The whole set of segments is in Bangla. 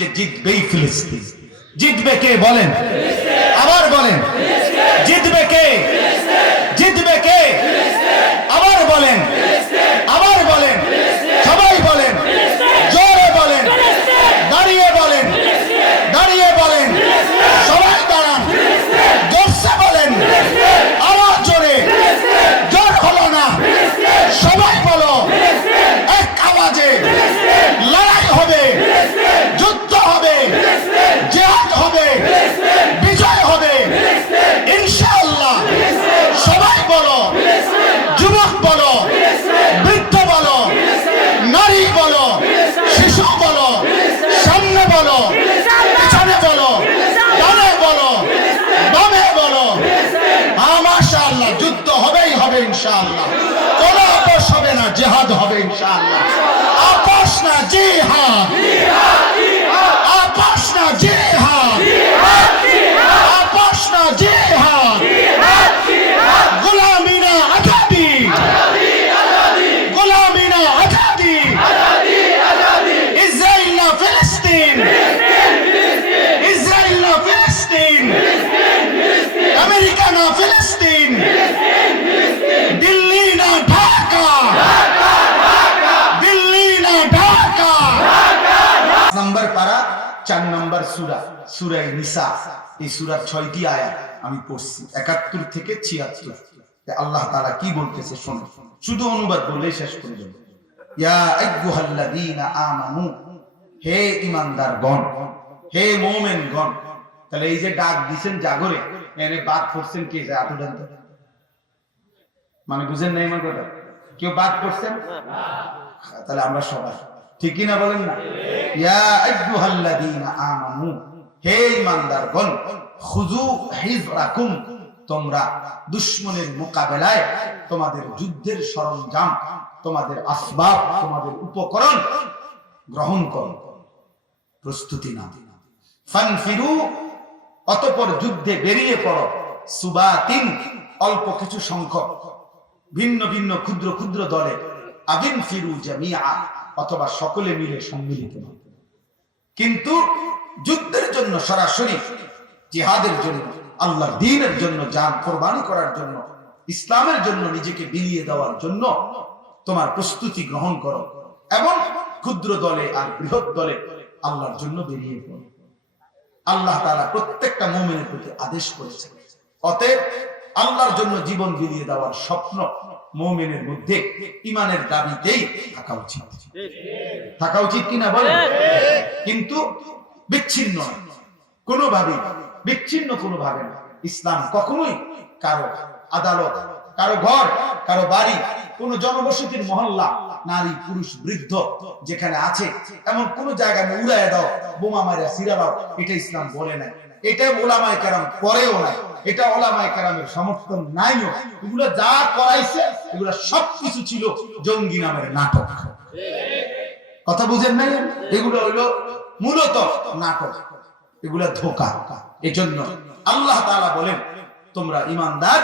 যে জিতবেই ফিলিস্তিন। জিতবে কে বলেন? আবার বলেন। জিতবে কে জিতবে কে আবার বলেন আবার বলেন সবাই বলেন জোরে বলেন দাঁড়িয়ে বলেন দাঁড়িয়ে বলেন সবাই দাঁড়ান জোরসে বলেন আবার জোরে জোর হলো না সবাই বলো এক আওয়াজে লড়াই হবে যুদ্ধ হবে জেহাদ হবে বিজয় হবে ইনশাআল্লাহ সবাই বলো যুবক বলো বৃদ্ধ বলো নারী বলো শিশু বলো সামনে বলো পিছনে বলো ডানে বলো বামে বলো মাশাআল্লাহ যুদ্ধ হবেই হবে ইনশাআল্লাহ কোন আপোষ হবে না জেহাদ হবে ইনশাআল্লাহ আপোষ না জিহাদ আপোষ না জিহাদ আপোষ না জিহাদ গোলামি না আজাদি গোলামি না আজাদি ইসরায়েল না ফিলিস্তিন ইসরায়েল না ফিলিস্তিন আমেরিকা না ফিলিস্তিন দিল্লি না ঢাকা দিল্লি না ঢাকা নম্বর পারা চার নম্বর সুরা, সুরাই নিসা। এই সুরার ছয়টি আয়াত আমি পড়ছি, একাত্তর থেকে ছিয়াত্তর। আল্লাহ তারা কি বলতেছে শোনো। শুধু অনুবাদ বললেই শেষ করে দেবো। আমানু, হে হে তাহলে এই যে ডাক দিছেন জাগরে, এনে বাদ করছেন কে যায় মানে বুঝেন নাই আমার কথা? কেউ বাদ করছেন তাহলে আমরা সবাই। ঠিক কি না বলেন না? তোমরা দুশমনের মোকাবেলায় তোমাদের যুদ্ধের সরঞ্জাম, তোমাদের আসবাব, তোমাদের উপকরণ গ্রহণ করো। প্রস্তুতি নাও। ফানফিরু, অতঃপর যুদ্ধে বেরিয়ে পড়ো। সুবাতিন, অল্প কিছু সংখ্যক, ভিন্ন ভিন্ন ক্ষুদ্র ক্ষুদ্র দলে। আবিন ফিরু জামিয়া অথবা সকলে মিলে সম্মিলিত। কিন্তু যুদ্ধের জন্য সরাসরি জিহাদের জন্য, আল্লাহর দ্বীনের জন্য, যান কোরবানি করার জন্য, ইসলামের জন্য নিজেকে বিলিয়ে দেওয়ার জন্য তোমার প্রস্তুতি গ্রহণ করো এবং ক্ষুদ্র দলে আর বৃহৎ দলে আল্লাহর জন্য বেরিয়ে পড়ো। আল্লাহ তারা প্রত্যেকটা মুমিনের প্রতি আদেশ করেছে অতএব আল্লাহর জন্য জীবন বিলিয়ে দেওয়ার স্বপ্ন মুমিনের মধ্যে ইমানের দাবিতেই থাকা উচিত। থাকা উচিত কিনা বলেন কিন্তু বিচ্ছিন্ন। কোনোভাবে বিচ্ছিন্ন কোনোভাবে না। ইসলাম কখনোই কারও আদালত, কারও ঘর, কারও বাড়ি, কোন জনবসতির মহল্লা, নারী, পুরুষ, বৃদ্ধ যেখানে আছে, এমন কোন জায়গায় উড়ায় দাও, বোমা মারিয়া সিরা দাও, এটা ইসলাম বলে নাই। এটা ওলামায় কারাম করেও নাই। এটা ওলামায় কারামের সমর্থন নাইও। এগুলো যা করাইছে এগুলো সবকিছু ছিল জঙ্গি নামের নাটক। কথা বুঝেন নাই? এগুলো হইল মূলত নাটক। এগুলো ধোকা। এজন্য আল্লাহ তাআলা বলেন, তোমরা ইমানদার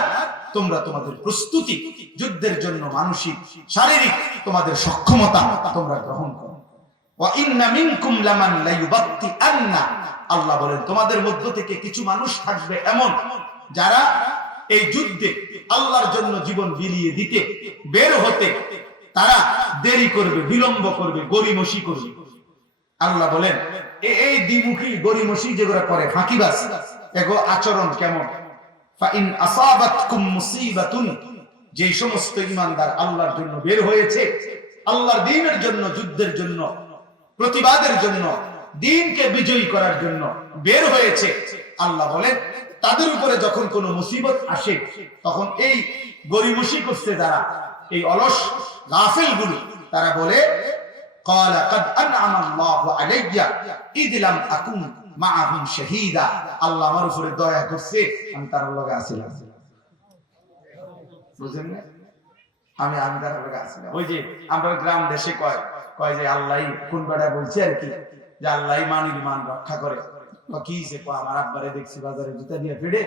তোমরা তোমাদের প্রস্তুতি, যুদ্ধের জন্য মানসিক, শারীরিক তোমাদের সক্ষমতা তোমরা গ্রহণ করো। আল্লাহ বলেন, তোমাদের মধ্য থেকে কিছু মানুষ থাকবে এমন যারা এই যুদ্ধে আল্লাহর জন্য জীবন বিলিয়ে দিতে বের হতে তারা দেরি করবে, বিলম্ব করবে গরিমসি করবে। আল্লাহ বলেন এই দ্বিমুখী গরিমসি যেগুলো করে, ফাঁকিবাজ, এগো আচরণ কেমন? যে সমস্ত ইমানদার আল্লাহর জন্য বের হয়েছে, আল্লাহর দ্বীনের জন্য, যুদ্ধের জন্য, প্রতিবাদের জন্য, দিনকে বিজয়ী করার জন্য বের হয়েছে। আল্লাহ বলেন তাদের উপরে যখন কোন মুসিবত আসে, তখন এই গরিমসি করছে যারা, এই অলস গাফেলগুলো তারা বলে আল্লাহ আমার উপরে দয়া করছে, আমি তার লগে আমি লগে আসিলাম ওই যে আমরা গ্রাম দেশে কয় কয় যে আল্লাহ কোন বেটা বলছি আর কি, যে আল্লাহ মানির মান রক্ষা করে। কি সে কয়, আমার আব্বারে দেখছি, বাজারে জুতা দিয়ে ফিরে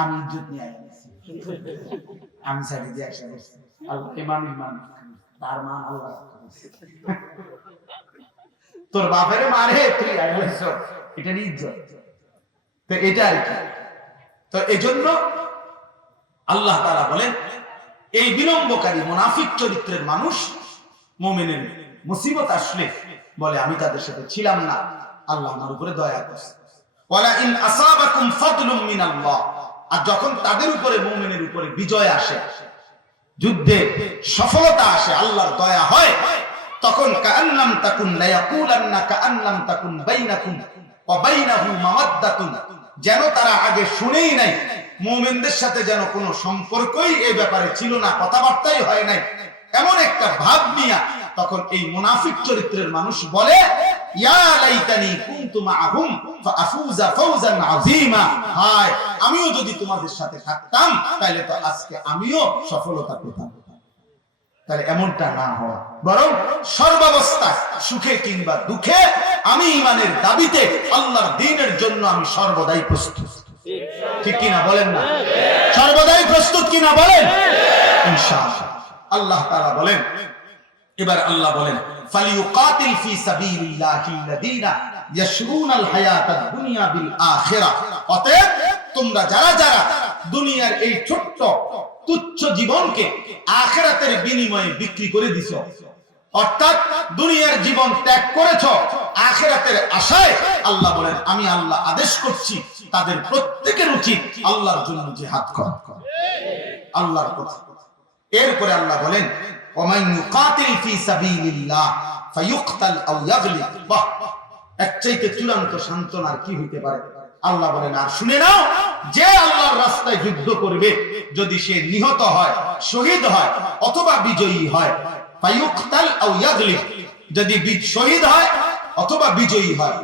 আমি ইজ্জত নিয়ে আইছি আমি সাইডে দিয়ে করছি। আল্লাহ মান রক্ষা করে। তার আল্লাহ তোর বাপের মারে তুই এটা ইজ্জত। তো এটা আর কি। তো আল্লাহ তাআলা বলেন, এই বিলম্বকারী মুনাফিক চরিত্রের মানুষ মুমিনের মুসিবত আসলে বলে, আমি তাদের সাথে ছিলাম না। আল্লাহ আমার উপরে দয়া করছে। আর যখন তাদের উপরে উপরে বিজয় আসে, যুদ্ধে সফলতা আসে, আল্লাহর দয়া হয়, তখন তাকুন তাকুন যেন তারা আগে শুনেই নাই, মুমিনদের সাথে যেন কোনো সম্পর্কই এই ব্যাপারে ছিল না, কথাবার্তাই হয় নাই। এমন একটা ভাব নিয়া তখন এই মুনাফিক চরিত্রের মানুষ বলে আমিও যদি তোমাদের সাথে থাকতাম তাহলে তো আজকে আমিও সফলতা পেতাম। তাহলে এমনটা না হওয়া। বরং সর্বাবস্থায় সুখে কিংবা দুঃখে আমি ইমানের দাবিতে আল্লাহর দিনের জন্য আমি সর্বদাই প্রস্তুত। ঠিক কিনা বলেন না? সর্বদাই প্রস্তুত কিনা বলেন? আল্লাহ তারা বলেন এবার আল্লাহ বলেন ফালিউকাতিল ফি সাবিলিল্লাহিল্লাযীনা ইয়াশরুনাল হায়াতাদ দুনিয়া বিল অতএব তোমরা যারা যারা দুনিয়ার এই ছোট্ট তুচ্ছ জীবনকে বিনিময়ে বিক্রি করে অর্থাৎ দুনিয়ার জীবন ত্যাগ করেছ, আখেরাতের আশায় আল্লাহ বলেন, আমি আল্লাহ আদেশ করছি, তাদের প্রত্যেকের উচিত আল্লাহর জন্য জিহাদ করা। আল্লাহর কথা। এরপরে আল্লাহ বলেন ওমান ইউকাতিল ফি সাবিলিল্লাহ ফায়ুকতাল আও ইয়াগলিব। বাহ একচাইতে চূড়ান্ত সান্ত্বনা কি হইতে পারে? আল্লাহ বলেন, আর শুনে নাও, যে আল্লাহর রাস্তায় যুদ্ধ করবে, যদি সে নিহত হয়, শহীদ হয় অথবা বিজয়ী হয় ফায়ুকতাল আও ইয়াগলিব। যদি শহীদ হয় অথবা বিজয়ী হয়।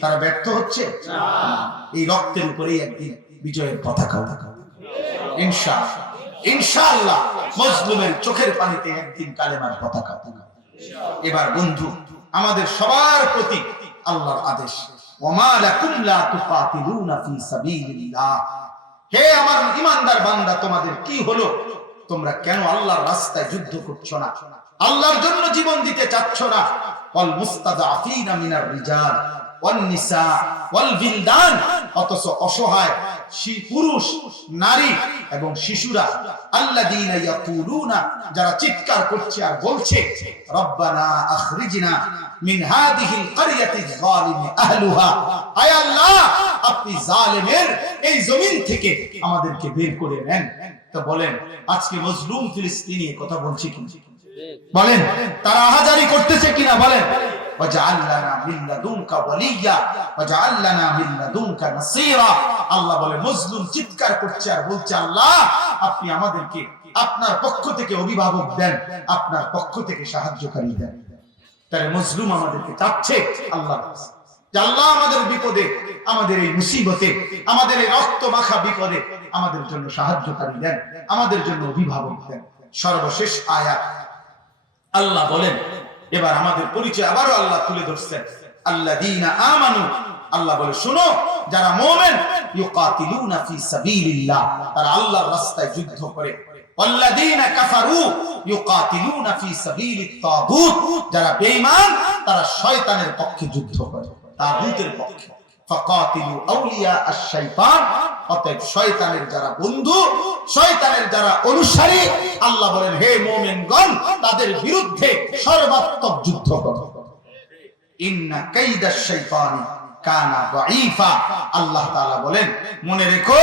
তারা ব্যর্থ হচ্ছে? এই রক্তের উপরেই একদিন বিজয়ের পতাকা ইনশাআল্লাহ ইনশাআল্লাহ মজলুমের চোখের পানিতে একদিন কালেমার পতাকা এবার বন্ধু, আমাদের সবার প্রতি আল্লাহর আদেশ। হে আমার ইমানদার বান্দা, তোমাদের কি হলো? তোমরা কেন আল্লাহর রাস্তায় যুদ্ধ করছ না? আল্লাহর জন্য জীবন দিতে চাচ্ছ না? ওয়াল মুস্তাদাফিনা মিনার রিজাল অথচ অসহায়। পুরুষ, নারী এবং শিশুরা ইয়াকুলুনা, যারা চিৎকার করছে আর বলছে, রব্বানা আখরিজনা আল্লাহ এই থেকে আমাদেরকে বের করে নেন। তো বলেন, আজকে মজলুম কথা কি বলেন, তারা আহাজারি করতেছে কিনা? বলেন। আল্লাহ বলে মজলুম চিৎকার করছে আর বলছে, আল্লাহ, আপনি আমাদেরকে আপনার পক্ষ থেকে অভিভাবক দেন, আপনার পক্ষ থেকে সাহায্যকারী দেন। তাহলে মজলুম আমাদেরকে চাচ্ছে আল্লাহ। আল্লাহ আমাদের বিপদে, আমাদের এই মুসিবতে, আমাদের এই রক্ত মাখা বিপদে আমাদের জন্য সাহায্যকারী দেন, আমাদের জন্য অভিভাবক দেন। সর্বশেষ আয়াত। আল্লাহ বলেন এবার আমাদের পরিচয় আবারও আল্লাহ তুলে ধরছেন আল্লাহ আমানু আল্লাহ বলে শোনো যারা মোমেন ইউকাতিলুনা ফি সাবিলিল্লাহ তারা আল্লাহর রাস্তায় যুদ্ধ করে والذين كفروا يقاتلون في سبيل الطاغوت যারা বেঈমান তারা শয়তানের পক্ষে যুদ্ধ করে তাগুতের পক্ষে অতএব শয়তানের যারা বন্ধু, শয়তানের যারা অনুসারী, আল্লাহ বলেন, হে মুমিনগণ, তাদের বিরুদ্ধে সর্বাত্মক যুদ্ধ করো। ইন্না কাইদাশ শাইতানি কানা দাঈফা। আল্লাহ তাআলা বলেন মনে রেখো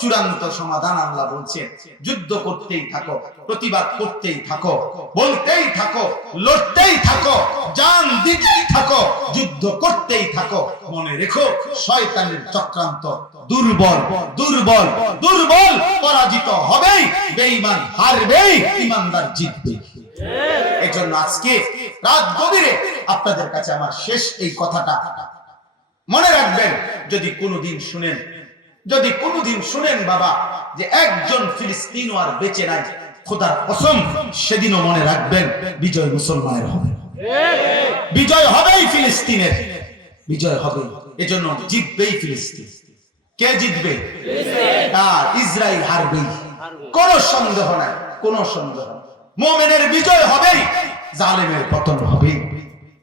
চূড়ান্ত সমাধান আল্লাহ বলছেন। যুদ্ধ করতেই থাকো প্রতিবাদ করতেই থাকো বলতেই থাকো লড়তেই থাকো জান দিতেই থাকো যুদ্ধ করতেই থাকো। মনে রেখো শয়তানের চক্রান্ত দুর্বল দুর্বল দুর্বল পরাজিত হবেই বেঈমান হারবেই ইমানদার জিতবে এই জন্য আজকে রাত গভীরে আপনাদের কাছে আমার শেষ এই কথাটা। মনে রাখবেন, যদি কোনোদিন শুনেন, যদি কোনোদিন শুনেন বাবা, যে একজন ফিলিস্তিনও আর বেঁচে নাই, খোদার কসম, সেদিনও মনে রাখবেন, বিজয় মুসলমানের হবে। বিজয় হবেই ফিলিস্তিনের, বিজয় হবে এজন্য জিতবেই ফিলিস্তিন। কে জিতবে? আর ইসরায়েল হারবেই। কোন সন্দেহ নাই, কোন সন্দেহ মোমেনের বিজয় হবেই, জালেমের পতন হবেই।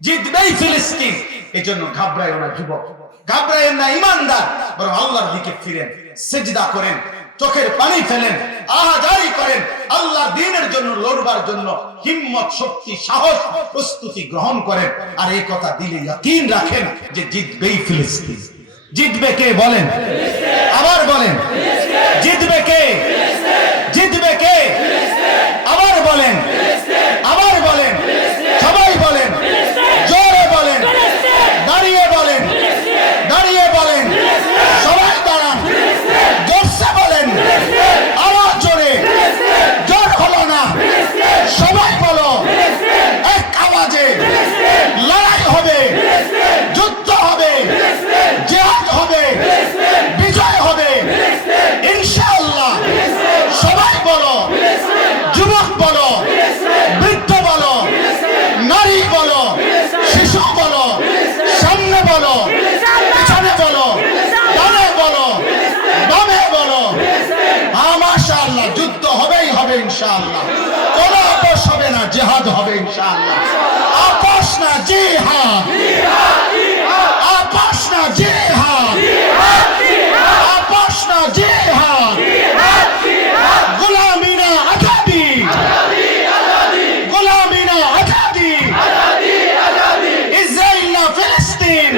জিতবেই ফিলিস্তিন। এজন্য ঘাবড়ায় না যুবক। ঘাবড়ায় না ইমানদার, বরং আল্লাহর দিকে ফিরেন, সেজদা করেন, চোখের পানি ফেলেন, আহাজারি করেন, আল্লাহর দিনের জন্য লড়বার জন্য হিম্মত, শক্তি, সাহস, প্রস্তুতি গ্রহণ করেন। আর এই কথা দিলে ইয়াকিন রাখেন যে জিতবেই ফিলিস্তিন। জিতবে কে বলেন? আবার বলেন জিতবে কে জিতবে কে আবার বলেন আবার বলেন সবাই বলেন জোরে বলেন দাঁড়িয়ে বলেন দাঁড়িয়ে বলেন সবাই দাঁড়ান জোরসে বলেন আবার জোরে জোর হলো না সবাই বলো এক আওয়াজে লড়াই হবে যুদ্ধ হবে জেহাদ হবে বিজয় হবে ইনশাআল্লাহ সবাই বলো যুবক বলো বৃদ্ধ বলো নারী বলো শিশু বলো সামনে বলো পিছনে বলো ডানে বলো বামে বলো মাশাআল্লাহ যুদ্ধ হবেই হবে ইনশাআল্লাহ। কোন আপোষ হবে না জেহাদ হবে ইনশাআল্লাহ। আপোষ না জিহাদ। আপোষ না জিহাদ আপোষ না জিহাদ গোলামি না আজাদি গোলামি না আজাদি ইসরায়েল না ফিলিস্তিন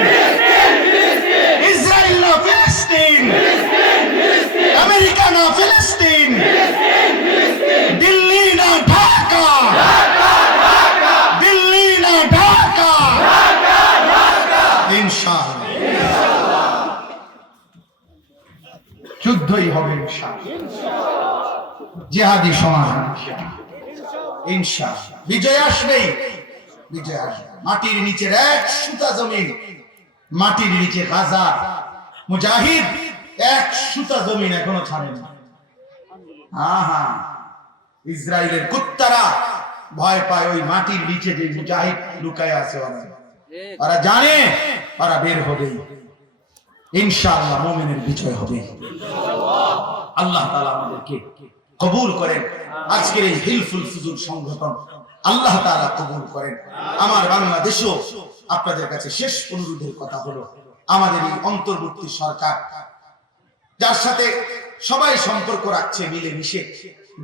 ইসরায়েল না ফিলিস্তিন আমেরিকা না ফিলিস্তিন দিল্লি না ঢাকা দিল্লি না ঢাকা ইনশাআল্লাহ যুদ্ধই হবে জিহাদি সমাধান ইনশাআল্লাহ বিজয় আসবেই বিজয় আসবে। মাটির নিচের এক সুতা জমিন, মাটির নিচে মুজাহিদ এক সুতা জমিন এখনও ছাড়েন। না আহা ইসরায়েলের কুত্তারা ভয় পায় ওই মাটির নিচে যে মুজাহিদ লুকায় আছে ওরা। ওরা জানে, ওরা বের হবে। ইনশাআল্লাহ মোমিনের বিজয় হবে। আল্লাহ তাআলা আমাদেরকে কবুল করেন। আজকের এই হিলফুল ফুজুল সংগঠন আল্লাহ তাআলা কবুল করেন। আমার বাংলাদেশও আপনাদের কাছে শেষ অনুরোধের কথা হলো, আমাদের এই অন্তর্বর্তী সরকার, যার সাথে সবাই সম্পর্ক রাখছে মিলে মিশে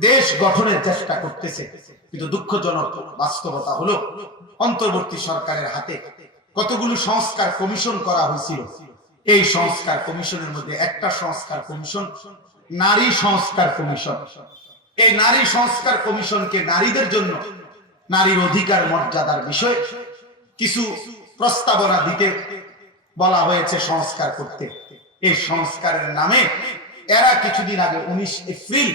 দেশ গঠনের চেষ্টা করতেছে। কিন্তু দুঃখজনক বাস্তবতা হলো, অন্তর্বর্তী সরকারের হাতে কতগুলো সংস্কার কমিশন করা হয়েছিল। এই সংস্কার কমিশনের মধ্যে একটা সংস্কার কমিশন নারী সংস্কার কমিশন। এই নারী সংস্কার কমিশনকে নারীদের জন্য নারীর অধিকার মর্যাদার বিষয়ে কিছু প্রস্তাবনা দিতে বলা হয়েছে সংস্কার করতে। এই সংস্কারের নামে এরা কিছুদিন আগে উনিশ এপ্রিল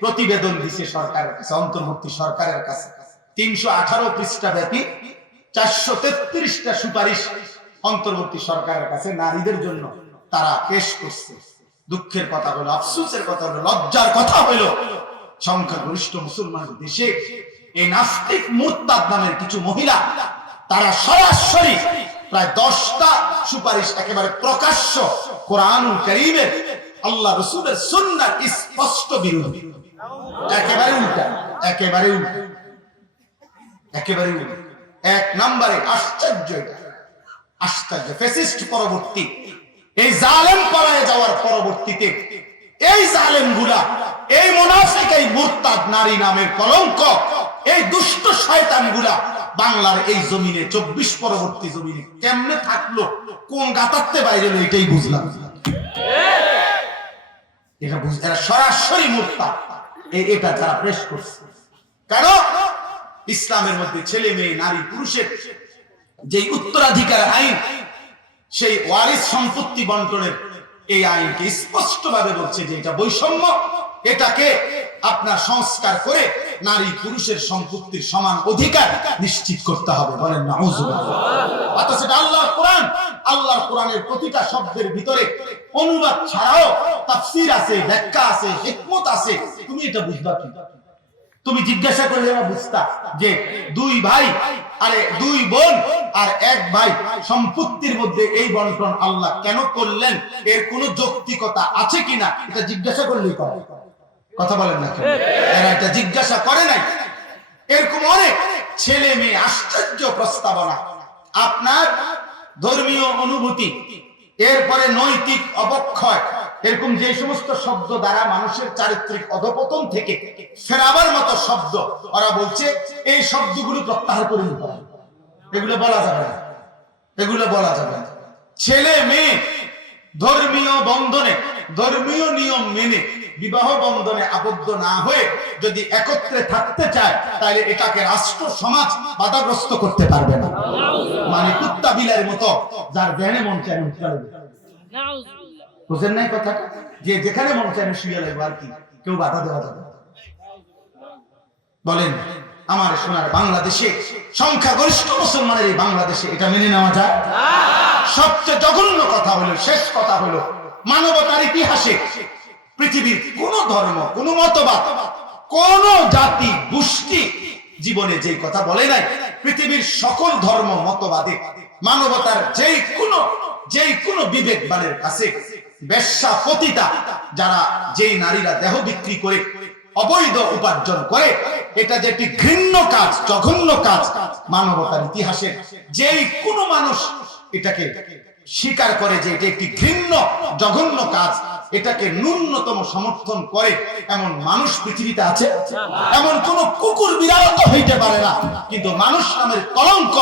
প্রতিবেদন দিছে সরকারের কাছে, অন্তর্বর্তী সরকারের কাছে। তিনশো আঠারো পৃষ্ঠা ব্যাপী চারশো তেত্রিশটা সুপারিশ অন্তর্বর্তী সরকারের কাছে নারীদের জন্য তারা পেশ করছে। দুঃখের কথা হলো, আফসোসের কথা হলো, লজ্জার কথা হলো। সংখ্যাগরিষ্ঠ মুসলমান দেশে এই নাস্তিক মুরতাদ নামের কিছু মহিলা, তারা সরাসরি প্রায় দশটা সুপারিশ একেবারে প্রকাশ্য কোরআনুল করিমের, আল্লাহ রসুলের সুন্নার স্পষ্ট বিরোধী। একেবারে উল্টা একেবারে উল্টা একেবারে উল্টা। এক নম্বরে আশ্চর্য আশ্চর্য ফেসিস্ট পরবর্তী এই জালেম পালায় যাওয়ার পরবর্তীতে এই জালেমগুলা এই মুনাফিক, এই মুরতাদ নারী নামের কলঙ্ক, এই দুষ্ট শয়তানগুলা বাংলার এই জমিনে, চব্বিশ পরবর্তী জমিনে কেমনে থাকল, কোন গাতারতে বাইরে এটাই বুঝলাম। এটা বুঝ, এরা সরাসরি মুরতাদ। এটা যারা প্রেস করছে। কেন? ইসলামের মধ্যে ছেলে মেয়ে, নারী, পুরুষের যে উত্তরাধিকার আইন সেই ওয়ারিস সম্পত্তি বন্টনের এই আইনকে স্পষ্ট ভাবে বলছে যে এটা বৈষম্য, এটাকে আপনার সংস্কার করে নারী পুরুষের সম্পত্তির সমান অধিকার নিশ্চিত করতে হবে। বলেন কোরআন। আল্লাহর কোরআনের প্রতিটা শব্দের ভিতরে অনুবাদ ছাড়াও তাফসীর আছে, ব্যাখ্যা আছে, হিকমত আছে। তুমি এটা বুঝবা কি? তুমি জিজ্ঞাসা করলে বুঝতা যে দুই ভাই আরে দুই বোন আর এক ভাই, সম্পত্তির মধ্যে এই বন্টন আল্লাহ কেন করলেন? এর কোনো যৌক্তিকতা আছে কিনা? এটা জিজ্ঞাসা করলেই করে। কথা বলেন না? এরা এটা জিজ্ঞাসা করে নাই। এরকম অনেক ছেলে মেয়ে আশ্চর্য প্রস্তাবনা। আপনার ধর্মীয় অনুভূতি, এরপরে নৈতিক অবক্ষয় এরকম যে সমস্ত শব্দ দ্বারা মানুষের চারিত্রিক অধপতন থেকে ফেরাবার মতো শব্দ, ওরা বলছে, এই শব্দগুলো প্রত্যাহার করে নিতে হবে। এগুলো বলা যাবে না। এগুলো বলা যাবে না। ছেলে মেয়ে, ধর্মীয় বন্ধনে, ধর্মীয় নিয়ম মেনে, বিবাহ বন্ধনে আবদ্ধ না হয়ে যদি একত্রে থাকতে চায়, তাহলে এটাকে রাষ্ট্র সমাজ বাধাগ্রস্ত করতে পারবে না। মানে কুত্তা বিলার মতো, যার জ্ঞানে মন চায় বুঝেন নাই কথাটা? যে যেখানে মন চায় শুয়ে লাগবে আর কি। কেউ বাধা দেওয়া যাবে বলেন, আমার সোনার বাংলাদেশে সংখ্যাগরিষ্ঠ মুসলমানের এই বাংলাদেশে এটা মেনে নেওয়া যায়? সবচেয়ে জঘন্য কথা হলো, শেষ কথা হলো, মানবতার ইতিহাসে পৃথিবীর কোন ধর্ম, কোন মতবাদ, কোন জাতি, গোষ্ঠী জীবনে যে কথা বলে নাই, পৃথিবীর সকল ধর্ম, মতবাদে মানবতার যেই কোনো যেই কোনো বিবেকবানের কাছে বেশ্যা পতিতা, যারা যেই নারীরা দেহ বিক্রি করে, অবৈধ উপার্জন করে, এটা যে একটি ঘৃণ্য কাজ, জঘন্য কাজ মানবতার ইতিহাসে, যেই কোনো মানুষ এটাকে স্বীকার করে যে এটা একটি ঘৃণ্য, জঘন্য কাজ এটাকে ন্যূনতম সমর্থন করে এমন মানুষ পৃথিবীতে আছে? এমন কোন কুকুর বিড়াল তো হইতে পারে না। কিন্তু মানুষ নামের কলঙ্ক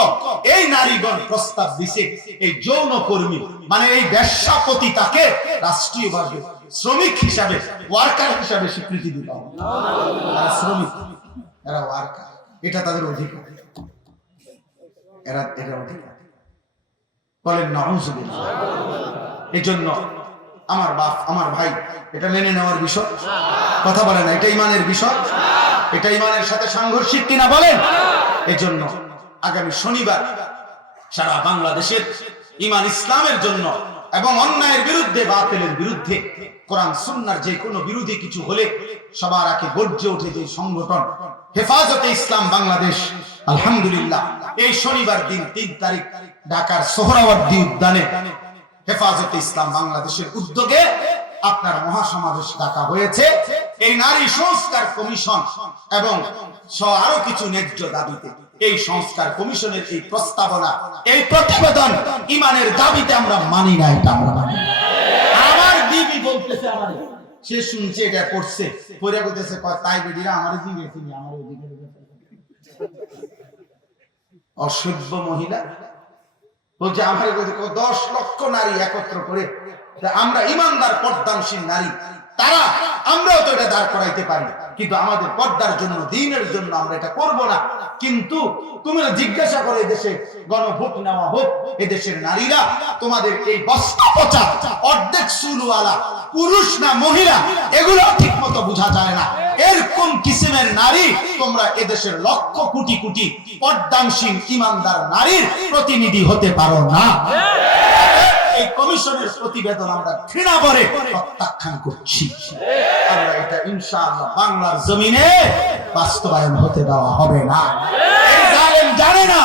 এই নারীগণ প্রস্তাব দিছে, এই যৌন কর্মী মানে এই ব্যবসাপতি তাকে রাষ্ট্রীয়ভাবে শ্রমিক হিসাবে ওয়ার্কার হিসাবে স্বীকৃতি দিতে হবে শ্রমিক, এরা ওয়ার্কার এটা তাদের অধিকার। এরা এরা অধিকার। বলেন, নাউজুবিল্লাহ। এই জন্য আমার বাপ, আমার ভাই, এটা মেনে নেওয়ার বিষয়। কথা বলে না, এটা ইমানের বিষয়। এটা ইমানের সাথে সাংঘর্ষিক কিনা বলেন? এজন্য আগামী শনিবার সারা বাংলাদেশের ইমান ইসলামের জন্য এবং অন্যায়ের বিরুদ্ধে, বাতিলের বিরুদ্ধে, কোরআন, সুন্নার যে কোনো বিরোধী কিছু হলে সবার আগে গর্জে ওঠে যে সংগঠন হেফাজতে ইসলাম বাংলাদেশ। আলহামদুলিল্লাহ, এই শনিবার দিন তিন তারিখ ঢাকার সোহরাওয়ার্দী উদ্যানে হেফাজতে ইসলাম বাংলাদেশের উদ্যোগে আপনার মহাসমাবেশ ডাকা হয়েছে। এই নারী সংস্কার কমিশন এবং আরও কিছু ন্যায্য দাবিতে এই সংস্কার কমিশনের এই প্রস্তাবনা এই প্রতিবেদন ইমানের দাবিতে আমরা মানি না এটা আমরা মানি আমার বিবি বলতেছে আমার সে শুনছে এটা করছে। পরে কয়, তাই বেডিরা আমার দিকে আমার অসভ্য মহিলা। বলছে, আমার দশ লক্ষ নারী একত্র করে আমরা ইমানদার পর্দানশীল নারী, তারা আমরাও তো এটা দাঁড় করাইতে পারি। কিন্তু আমাদের পর্দার জন্য, দিনের জন্য আমরা এটা করব না। কিন্তু তুমি জিজ্ঞাসা করে দেশে গণভোট নেওয়া হোক এদেশের নারীরা, তোমাদের এই বস্তা পচা অর্ধেক চুলওয়ালা, পুরুষ না মহিলা, এগুলো ঠিক মতো বোঝা যায় না। এরকম কিসিমের নারী তোমরা এদেশের লক্ষ কোটি কোটি পর্দানসীন ইমানদার নারীর প্রতিনিধি হতে পারো না। এই কমিশনের প্রতিবেদন আমরা ঘৃণা করে প্রত্যাখ্যান করছি। আমরা এটা ইনশাআল্লাহ বাংলার জমিনে বাস্তবায়ন হতে দেওয়া হবে না। জানে না,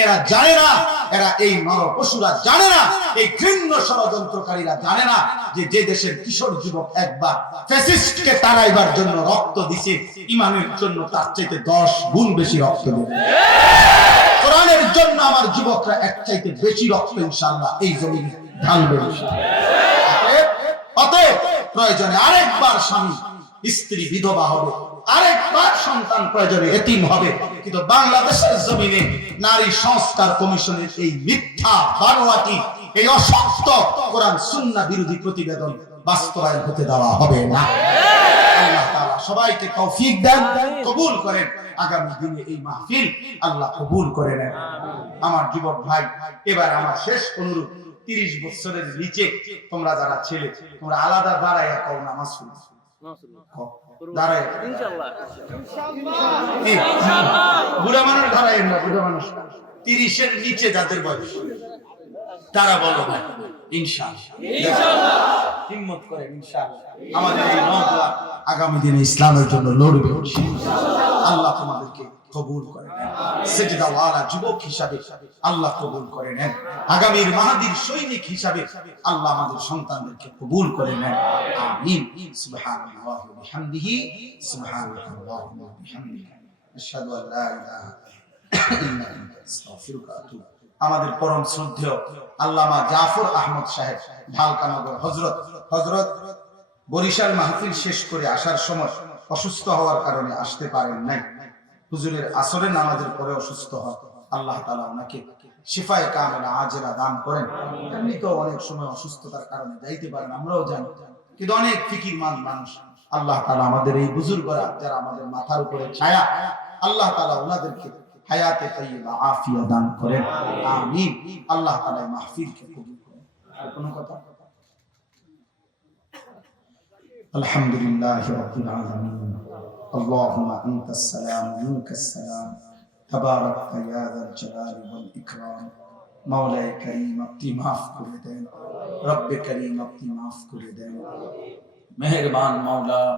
এরা জানে না, এরা এই নর পশুরা জানে না, এই ঘৃণ্য ষড়যন্ত্রকারীরা জানে না যে যে দেশের কিশোর যুবক একবার ফ্যাসিস্টকে তাড়াইবার জন্য রক্ত দিছে, ইমানের জন্য তার চাইতে দশ গুণ বেশি রক্ত দেবে। কোরআনের জন্য আমার যুবকরা এক চাইতে বেশি রক্ত ইনশাআল্লাহ এই জমিনে। ঢালবে অতএব- প্রয়োজনে আরেকবার স্বামী, স্ত্রী, বিধবা হবে। আরেকবার সন্তান প্রয়োজনে এতিম হবে। কিন্তু বাংলাদেশের জমিনে নারী সংস্কার কমিশনের এই মিথ্যা বানোয়াটি, এই অসত্য কোরআন সুন্নাহ বিরোধী প্রতিবেদন বাস্তবায়ন হতে দেওয়া হবে না। সবাইকে তৌফিক দেন, কবুল করেন। আগামী দিনে এই মাহফিল আল্লাহ কবুল করে নেন। আমার যুবক ভাই, এবার আমার শেষ অনুরোধ। তিরিশ বছরের নিচে তোমরা যারা ছেলে তোমরা আলাদা দাঁড়ায় কাউ নামাজ বুড়া মানুষ দাঁড়ায় না বুড়া মানুষ। তিরিশের নিচে যাদের বয়স তারা বলো ভাই ইনশাআল্লাহ। হিম্মত করে আমাদের এই আগামী দিনে ইসলামের জন্য লড়বে। আল্লাহ তোমাদেরকে কবুল করে নেন সেজদাওয়ালা যুবক হিসাবে আল্লাহ কবুল করে নেন। আগামীর মাহাদির সৈনিক হিসাবে আল্লাহ আমাদের সন্তানদেরকে কবুল করে নেন। আমিন। সুবহানাল্লাহি ওয়া বিহামদিহি। সুবহানাল্লাহি ওয়া বিহামদিহি। আশহাদু আল লা ইলাহা ইল্লা আনতা। আস্তাগফিরুকা ওয়া আতুবু আমাদের পরম শ্রদ্ধেয় আল্লামা জাফর আহমদ সাহেব, ঢালকানগর হজরত হজরত বরিশাল মাহফিল শেষ করে আসার সময় অসুস্থ হওয়ার কারণে আসতে পারেন নাই। হুজুরের আসরের নামাজের পরে অসুস্থ হয় আল্লাহ তালা ওনাকে শিফায় কামেলা আজেরা দান করেন। এমনিতেও অনেক সময় অসুস্থতার কারণে যাইতে পারেন, আমরাও জানি। কিন্তু অনেক ফিকির মান মানুষ। আল্লাহ তালা আমাদের এই বুজুর্গরা যারা আমাদের মাথার উপরে ছায়া, আল্লাহ তালা ওনাদেরকে হায়াতে তাইয়্যিবা, আফিয়া দান করেন। আমিন। আল্লাহ তাআলা এই মাহফিলকে কবুল করেন। কোনো কথা? আলহামদুলিল্লাহ রাব্বিল আলামিন। اللهم أنت السلام منك السلام. تبارك يا ذا الجلال والإكرام. مولاي كريم ابتي معاف كل دين. رب كريم ابتي معاف كل دين. مهربان مولا.